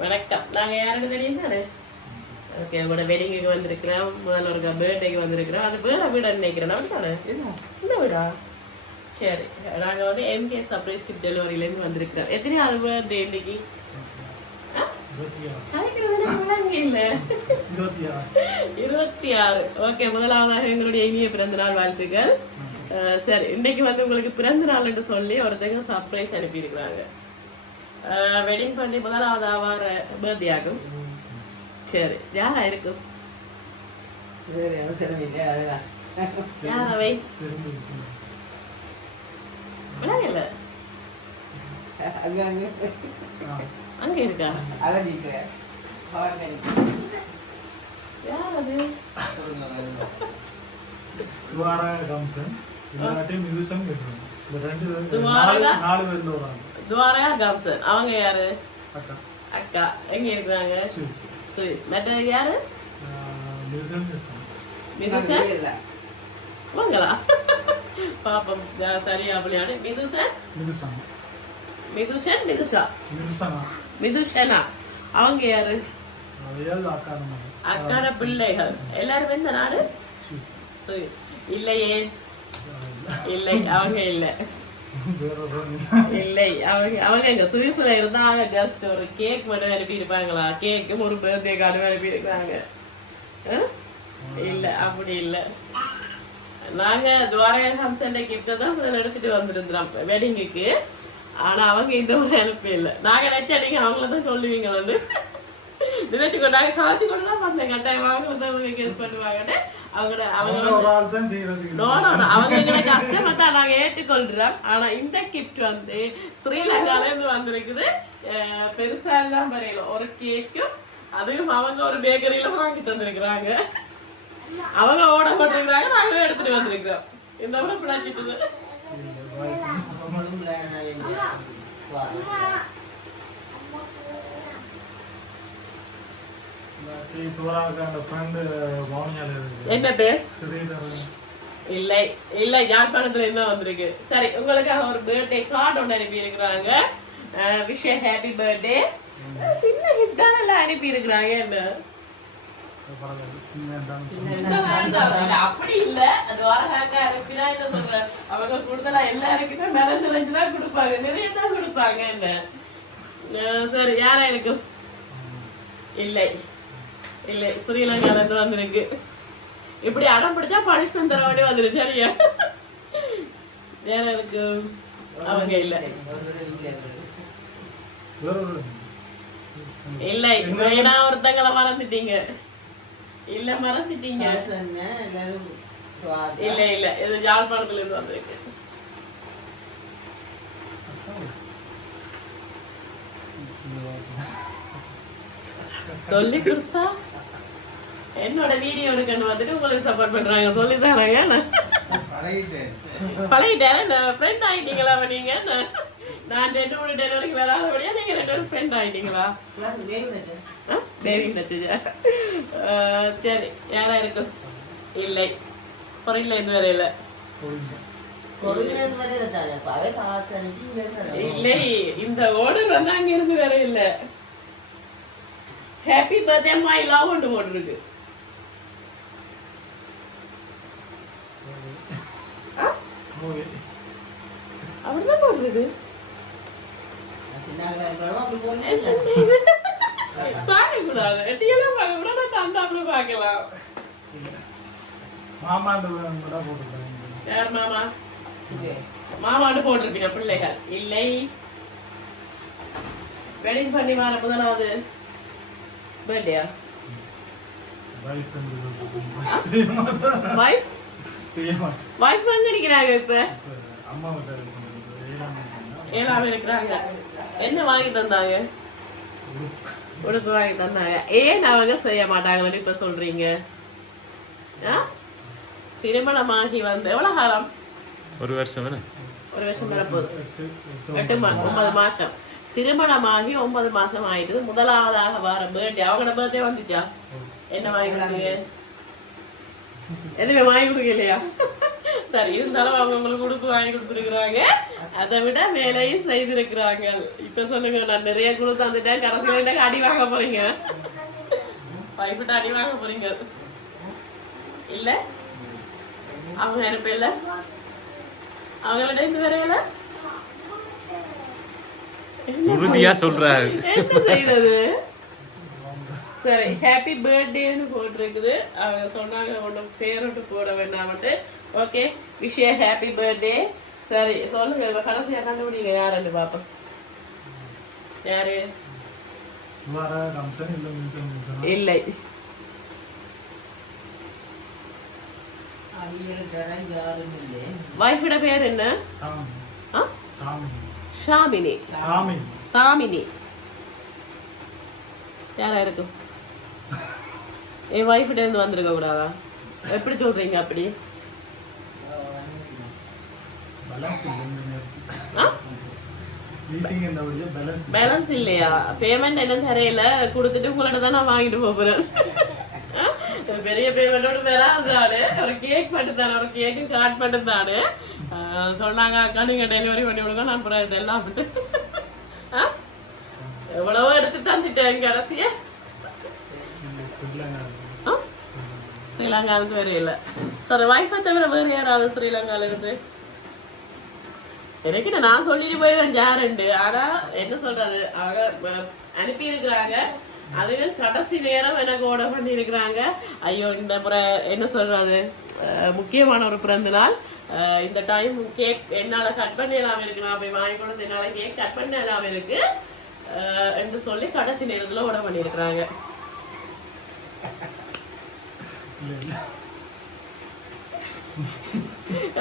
வணக்கம். நாங்க யாருன்னு தெரியும் தானே? ஓகே, உங்களோட வெட்டிங்குக்கு வந்திருக்கிறோம். முதல்ல ஒரு பர்த்டேக்கு வந்திருக்கிறோம். அது வேற வீடு நினைக்கிறேன். அப்படித்தானே? என்ன வீடா? சரி, நாங்க வந்து MK சர்ப்ரைஸ் கிஃப்ட் டெலிவரியிலேருந்து வந்திருக்கிறோம். எத்தனையாவது பர்த்டே இன்னைக்கு? 26. ஓகே, முதலாவதாக எங்களுடைய இனிய பிறந்த நாள் வாழ்த்துக்கள். சரி, இன்னைக்கு வந்து உங்களுக்கு பிறந்த நாள் என்று சொல்லி ஒருத்தங்க சர்ப்ரைஸ் அனுப்பியிருக்கிறாங்க. வெட்டிங் பண்ணி முதலாவது வார பர்த்டே ஆகும். சரி, யாரா இருக்கும்? யார் அவை? விளையாடல அங்க இருக்கா? யார் அது? துவாரா காம்சன். அவங்க யாரு? அக்கா. எங்க இருக்கிறாங்க? சுவிஸ். மற்றது யாரு? மிதுசன். வாங்களா பாப்பம் சரியா அப்படியானு. மிதுசன் மிதுசன் மிதுஷா மிதுஷனா. அவங்க யாரு? அக்கான பிள்ளைகள். எல்லாரும் இந்த நாடு சுவிஸ். இல்லையே, இல்லை, அவங்க இல்ல. இல்லை, அவங்க எங்க சுவிஸ்ல இருந்தாங்க. ஜஸ்ட் ஒரு கேக் மட்டும் அனுப்பி இருப்பாங்களா? கேக்கும் ஒரு பர்த்டே கார்டு அனுப்பி இருக்காங்க. இல்ல, அப்படி இல்ல. நாங்க துவாரகா ஹம்சன் கிஃப்ட் தான் முதல்ல எடுத்துட்டு வந்திருந்தோம் வெட்டிங்குக்கு. ஆனா அவங்க இந்த மாதிரி அனுப்பி இல்லை. நாங்க நினைச்சா நீங்க அவங்களதான் சொல்லுவீங்க வந்து நினைச்சு கொண்டாங்க. காய்ச்சி கொண்டு தான் வந்தேன். கட்டாயம் அவங்க கேஸ் பண்ணுவாங்கன்னு அவங்க கஷ்டமா தான் நாங்க ஏற்றுக்கொள்றோம். ஆனா இந்த கிஃப்ட் வந்து ஸ்ரீலங்கால இருந்து வந்திருக்குது. பெருசா எல்லாம் வரையில ஒரு கேக்கும், அதுவும் அவங்க ஒரு பேக்கரியில வாங்கி தந்திருக்கிறாங்க. அவங்க ஓட போட்டிருக்கிறாங்க, நாங்க எடுத்துட்டு வந்திருக்கிறோம். இந்த முறை பிழைச்சிட்டு என்ன பேர்? இல்லை இல்லை, யாழ்ப்பாணத்துல இருந்து வந்திருக்கு. சரி, உங்களுக்கு ஒரு பர்த்டே கார்டு ஒன்று அனுப்பி இருக்கிறாங்க. Wish happy birthday. சின்ன கிஃப்ட் தான் எல்லாம் அனுப்பி இருக்கிறாங்க. என்ன அப்படி இல்ல, அது வாரகாக்கா அனுப்பினா என்ன சொல்ற, அவங்க கூடுதலா எல்லாருக்குமே மெலந்து வச்சுதான் கொடுப்பாங்க, நிறைய தான் கொடுப்பாங்க. என்ன சரி, யாரா இருக்கும்? இல்லை இல்லை, ஸ்ரீலங்கால இருந்து வந்திருக்கு. இப்படி அடம் பிடிச்சா பனிஷ்மெண்ட் தர வேண்டிய வந்துரு. சரியா? வேற இருக்கு? அவங்க இல்ல இல்லை, ஏன்னா ஒருத்தங்களை மறந்துட்டீங்க. இல்ல, மறந்துட்டீங்க. இல்ல இல்ல, இது யாழ்ப்பாணத்துல இருந்து வந்திருக்கு. சொல்லி கொடுத்தா என்னோட வீடியோ எடுக்கணும் வந்துட்டு உங்களுக்கு சப்போர்ட் பண்றாங்க. சொல்லி தராங்க. பழகிட்டேன். ஃப்ரெண்ட் ஆயிட்டீங்களா நீங்க? நான் 2-3 டெலிவரிக்கு வராதபடியா நீங்க 2 பேரும் ஃப்ரெண்ட் ஆயிட்டீங்களா? பேபி நச்சுஜா. சரி, யாரா இருக்கும்? இல்லை, பொருள் இருந்து வரையில. இல்லை, இந்த ஓர்டர் வந்து அங்க இருந்து வேற இல்ல. ஹாப்பி பர்த்டே மை லவ் ஒன்று போட்டுருக்கு. அப்படிதான் போட்டுருக்கு. பார்க்கக்கூடாது, எட்டியெல்லாம் பார்க்க கூட தந்தாப்புல பார்க்கலாம். யார் மாமா? மாமான்னு போட்டிருப்பீங்க பிள்ளைகள். இல்லை, வெட்டிங் பண்ணி வர முதலாவது பர்த்டேயா? வைஃப் வந்து இருக்கிறாங்க. இப்ப 7 இருக்கிறாங்க. என்ன வாங்கி தந்தாங்க? உடுப்பு வாங்கி தந்தாங்க. ஏன் அவங்க செய்ய மாட்டாங்கன்னு இப்ப சொல்றீங்க? திருமணமாகி வந்து எவ்வளவு காலம்? 1 வருஷம். 1 வருஷம் வரப்போகுது. 9 மாசம். திருமணமாகி 9 மாசம் ஆயிடுது. முதலாவதாக வர பர்த்டே, அவங்களோட பர்த்டே வந்துச்சா? என்ன வாங்கி கொடுத்தீங்க? எதுவுமே வாங்கி கொடுக்கலையா? சரி, இருந்தாலும் அவங்க உங்களுக்கு உடுப்பு வாங்கி கொடுத்துருக்குறாங்க. அதை விட வேலையும் செய்திருக்கிறாங்க. இப்ப சொல்லுங்க, நான் நிறைய குழு தந்துட்டேன், கடைசியில அடி வாங்க போறீங்க, வைஃப்ட்ட அடி வாங்க போறீங்க இல்ல? அவங்க இருப்ப இல்ல, அவங்கள்ட்ட இருந்து வரையில உறுதியா சொல்றாரு. என்ன செய்யறது? சரி, ஹாப்பி பர்த்டேன்னு போட்டிருக்குது. அவங்க சொன்னாங்க ஒன்றும் பேரோட்டு போட வேண்டாமட்டு. Okay, wish you happy birthday. சரி சொல்லுங்க, இப்ப கடைசியா கண்டுபிடிங்க யாருன்னு பாப்போம். யாரு? இல்லை. வைஃபோட பேர் என்ன? ஷாமினி. தாமினி. யாரா இருக்கும்? என் வைஃப்ட இருந்து வந்திருக்க கூடாதா? எப்படி சொல்றீங்க அப்படி? பேலன்ஸ் இல்லையா? பேமெண்ட் என்ன தரையில கொடுத்துட்டு உங்கள்ட்ட தான் நான் வாங்கிட்டு போறேன். பெரிய பேமெண்டோட வராது. ஒரு கேக் மட்டும் தானே, ஒரு கேக்கு கார்ட் மட்டும் தானே. சொன்னாங்க அக்கா நீங்க டெலிவரி பண்ணி விடுங்க, நான் அப்புறம் இதெல்லாம் எவ்வளவோ எடுத்து தந்துட்டேன். கடைசியா ஸ்ரீலங்கால இருந்து வேற இல்ல. சார் வைஃபை தவிர வேற யாராவது ஸ்ரீலங்கால இருந்து? எனக்கு நான் சொல்லிட்டு போயிருவேன் யாருண்டு. ஆனா என்ன சொல்றது, அவங்க அனுப்பி இருக்கிறாங்க. அது கடைசி நேரம் எனக்கு ஆர்டர் பண்ணி இருக்கிறாங்க. ஐயோ இந்த முறை என்ன சொல்றது, முக்கியமான ஒரு பிறந்த நாள், இந்த டைம் கேக் என்னால கட் பண்ணலாம் இருக்கு, நான் போய் வாங்கி கொடுத்து என்னால கேக் கட் பண்ணலாம் இருக்கு என்று சொல்லி கடைசி நேரத்துல ஆர்டர் பண்ணிருக்கிறாங்க.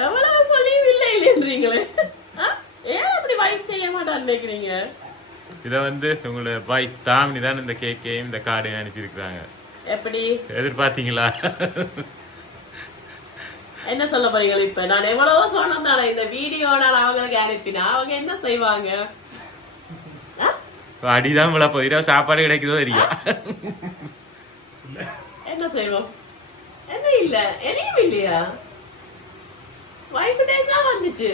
எவ்வளவு சொல்லியும் இல்லை இல்லைன்றீங்களே, ஏன் அப்படி வைஃப் செய்ய மாட்டான்னு நினைக்கிறீங்க? இத உங்களோட வைஃப் தாமினி தான் இந்த கேக்கையும் இந்த கார்டையும் அனுப்பி இருக்கிறாங்க. எப்படி எதிர்பார்த்தீங்களா? என்ன சொல்ல போறீங்க? இப்ப நான் எவ்வளவோ சொன்னதானே இந்த வீடியோட அவங்களுக்கு அனுப்பினா அவங்க என்ன செய்வாங்க? அடிதான் விழா போயிடா, சாப்பாடு கிடைக்குதோ தெரியும். என்ன செய்வோம்? என்ன இல்ல எதையும் இல்லையா? வைஃப் டைம் தான் வந்துச்சு.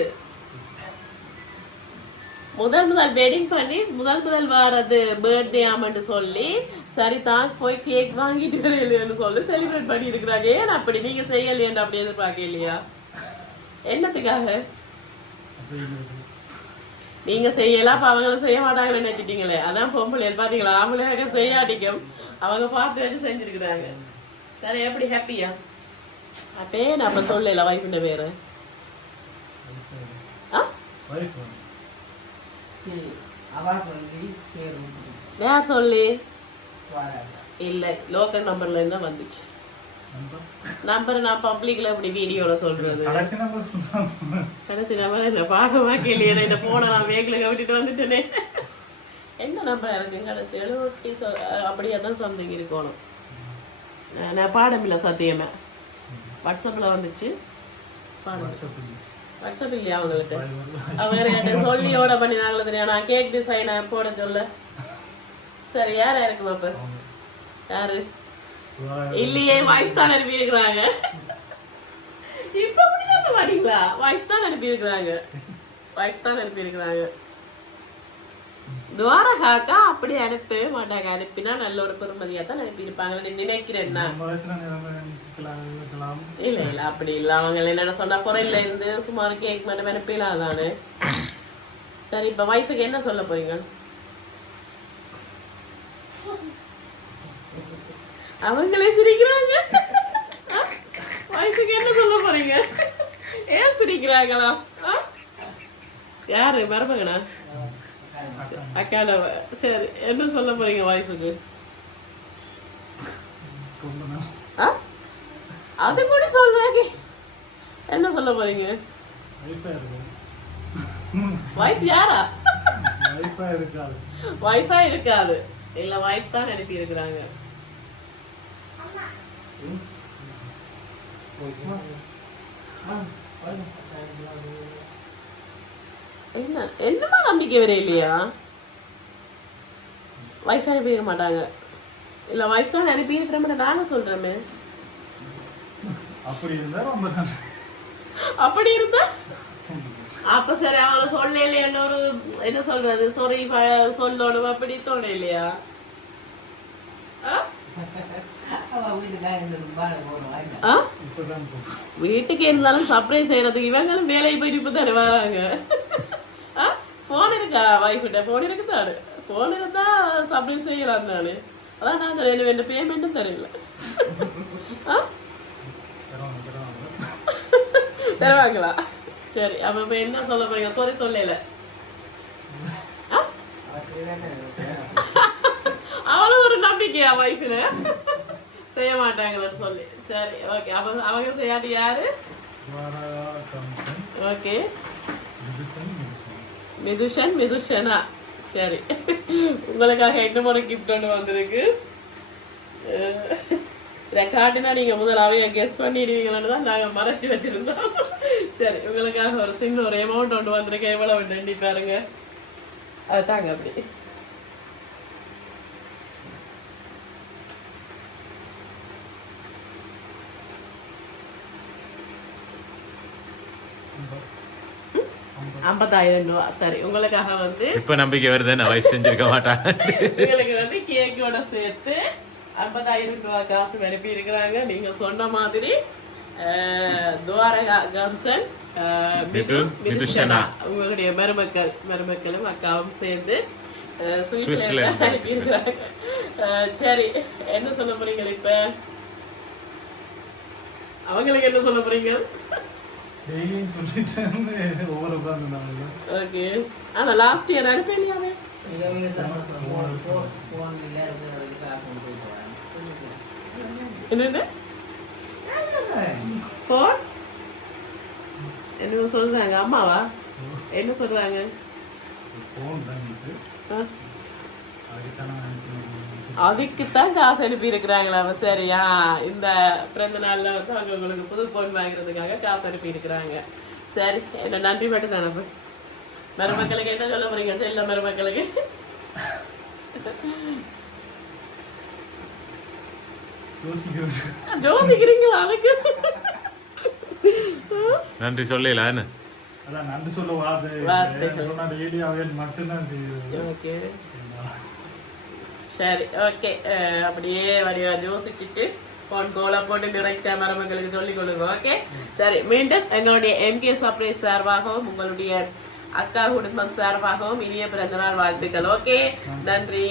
முதல் வெட்டிங் பண்ணி முதல் வாரது பர்த்டே ஆமென்னு சொல்லி சரி தான் போய் கேக் வாங்கிட்டு வரலையேன்னு சொல்லி செலிப்ரேட் பண்ணி இருக்கிறாங்க. ஏன் அப்படி நீங்க செய்யலையேன்னு அப்படி எதிர்பார்க்க இல்லையா? என்னத்துக்காக நீங்க செய்யலாம், அப்ப அவங்களும் செய்ய மாட்டாங்கன்னு நினைச்சிட்டீங்களே. அதான் பொம்பளை பாத்தீங்களா, ஆம்பளையாக செய்யாட்டிக்கும் அவங்க பார்த்து வச்சு செஞ்சிருக்கிறாங்க. சரி, எப்படி ஹாப்பியா? அப்பே நம்ம சொல்லல வைஃப்ன பேரு சொல்லி இல்ல, லோக்கல் நம்பர்ல இருந்தா வந்துச்சு. நம்பர் நான் பப்ளிக்ல இப்படி வீடியோல சொல்றது. கடைசி நம்பர் என்ன பாடமா கேள்வி, இந்த போனை நான் வேக்ல விட்டுட்டு வந்துட்டேனே. என்ன நம்பர் இருக்கு கடைசி 70 அப்படியே தான் சம்திங் இருக்கணும். நான் பாடம் இல்லை சத்தியமா, வாட்ஸ்அப்ல வந்துச்சு. வாட்ஸ்அப் இல்லையா அவங்ககிட்ட? அவங்க சொல்லி ஓட பண்ணி நாங்களே தெரியும். நான் கேக் டிசைனை போட சொல்ல. சரி, யாரா இருக்குமா அப்ப? யாரு? இல்லையே, வைஃப் தான் அனுப்பி இருக்கிறாங்க. இப்ப அப்படி மாட்டீங்களா? வைஃப் தான் அனுப்பி இருக்கிறாங்க. வைஃப் தான் அனுப்பி இருக்கிறாங்க. துவாரகாக்கா அப்படி அனுப்பவே மாட்டாங்க. அனுப்பினா நல்ல ஒரு பெருமதியா தான் அனுப்பி இருப்பாங்கன்னு நினைக்கிறேன். இல்ல இல்ல அப்படி இல்ல. அவங்க என்ன சொன்னா பொறையில இருந்து சுமார் கேக் மட்டும் அனுப்பிடலாம் தானே. சரி, இப்ப வைஃபுக்கு என்ன சொல்ல போறீங்க? அவங்களே சிரிக்கிறாங்க. வைஃபுக்கு என்ன சொல்ல போறீங்க? ஏன் சிரிக்கிறாங்களா? யாரு மருமகனா? அக்கால. சரி, என்ன சொல்ல போறீங்க வைஃபுக்கு? அது கூட சொல்றாங்க. என்ன சொல்ல போறீங்க? வைஃப் யாரா? வைஃபா இருக்காது. இல்ல, வைஃப் தான் அனுப்பி இருக்கிறாங்க. என்னமா நம்பிக்கை வர இல்லையா? வைஃப் அனுப்பிக்க மாட்டாங்க. இல்ல, வைஃப் தான் அனுப்பி இருக்கிற மாதிரி நானும் சொல்றேன். அப்படி இருந்தா அப்ப சரி அவளை சொல்ல இல்லையான்னு ஒரு என்ன சொல்றது சொறி சொல்லணும் அப்படி தோண இல்லையா வீட்டுக்கு இருந்தாலும் சர்ப்ரைஸ் செய்யறதுக்கு இவங்களும் வேலையை போயிட்டு இப்ப தானே வராங்க போன் இருக்கா வைஃபிட்ட போன் இருக்குதானு போன் இருந்தா சர்ப்ரைஸ் செய்யலாம் தானே அதான் நான் தரேன் வேண்ட பேமெண்ட்டும் தெரியல தருவாங்களா சரி அப்ப இப்ப என்ன சொல்ல போறீங்க சாரி சொல்லல அவளும் ஒரு நம்பிக்கையா வைஃப்ல செய்ய மாட்டாங்கன்னு சொல்லி சரி ஓகே அப்ப அவங்க செய்யாட்டி யாரு ஓகே மிதுஷனா சரி உங்களுக்காக என்ன முறை கிஃப்ட் ஒன்று வந்திருக்கு ரெக்கார்டுனா நீங்க முதலாவே கெஸ் பண்ணிடுவீங்கன்னு தான் நாங்க மறைச்சு வச்சிருந்தோம் சரி உங்களுக்காக ஒரு சின்ன ஒரு அமௌண்ட் ஒன்று வந்திருக்கேன் எவ்வளவு எண்ணி பாருங்க அது தாங்க அப்படி $50,000 சரி உங்களுக்காக வந்து இப்ப நம்பிக்கை வருது நான் வைஃப் செஞ்சிருக்க மாட்டாங்க உங்களுக்கு வந்து கேக்கோட சேர்த்து $50,000 காசு அனுப்பி இருக்கிறாங்க நீங்க சொன்ன மாதிரி துவாரகா கம்சன் மிதுஷனா உங்களுடைய மருமக்களும் அக்காவும் சேர்ந்து சுவிட்சர்லாந்து அனுப்பி இருக்கிறாங்க சரி என்ன சொல்ல போறீங்க இப்ப அவங்களுக்கு என்ன சொல்ல போறீங்க ஓகே ஆனா லாஸ்ட் இயர் அனுப்பலையாவே என்னன்னு போன் என்ன சொல்றாங்க அம்மாவா என்ன சொல்றாங்க அதுக்குத்தான் காசு அனுப்பி இருக்கிறாங்களா சரியா இந்த பிறந்த நாள்ல வந்து அவங்க உங்களுக்கு புது போன் வாங்குறதுக்காக காசு அனுப்பி இருக்கிறாங்க சரி என்ன நன்றி மட்டும் தானே மருமக்களுக்கு என்ன சொல்ல போறீங்க செல்ல மருமக்களுக்கு யோசிக்கிறீங்களா அதுக்கு நன்றி சொல்லல அதான் நன்றி சொல்ல மட்டும்தான் ஓகே சரி ஓகே அப்படியே வரியா யோசிச்சுட்டு போன் கோலா போட்டு டிரெக்டா மருமக்களுக்கு சொல்லிக் கொடுங்க ஓகே சரி மீண்டும் எங்களுடைய எம்கே சர்ப்ரைஸ் சார்பாகவும் உங்களுடைய அக்கா குடும்பம் சார்பாகவும் இனிய பிறந்தநாள் வாழ்த்துக்கள் ஓகே நன்றி